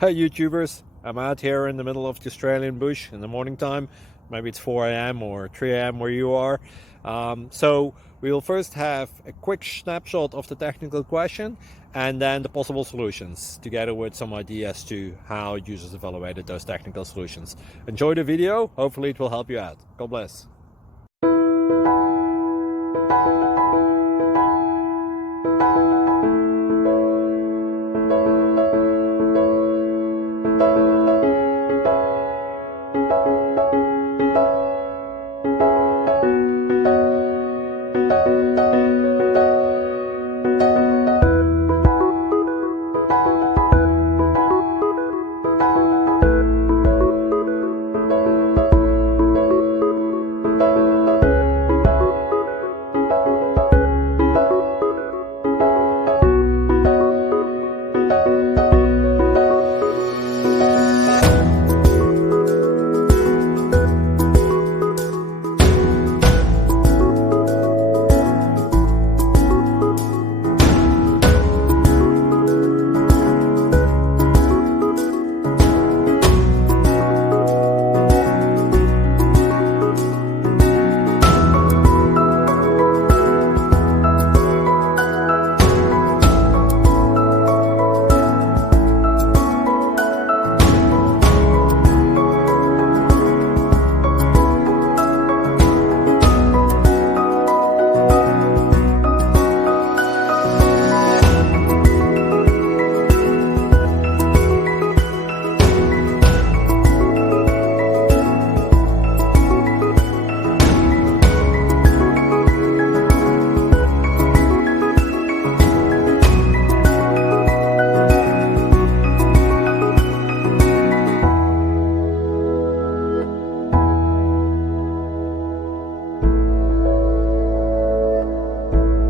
Hey YouTubers, I'm out here in the middle of the Australian bush in the morning time. Maybe it's 4 a.m. or 3 a.m. where you are. So we'll first have a quick snapshot of the technical question and then the possible solutions, together with some ideas to how users evaluated those technical solutions. Enjoy the video, hopefully it will help you out. God bless.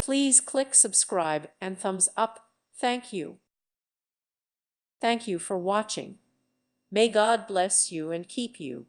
Please click subscribe and thumbs up. Thank you. Thank you for watching. May God bless you and keep you.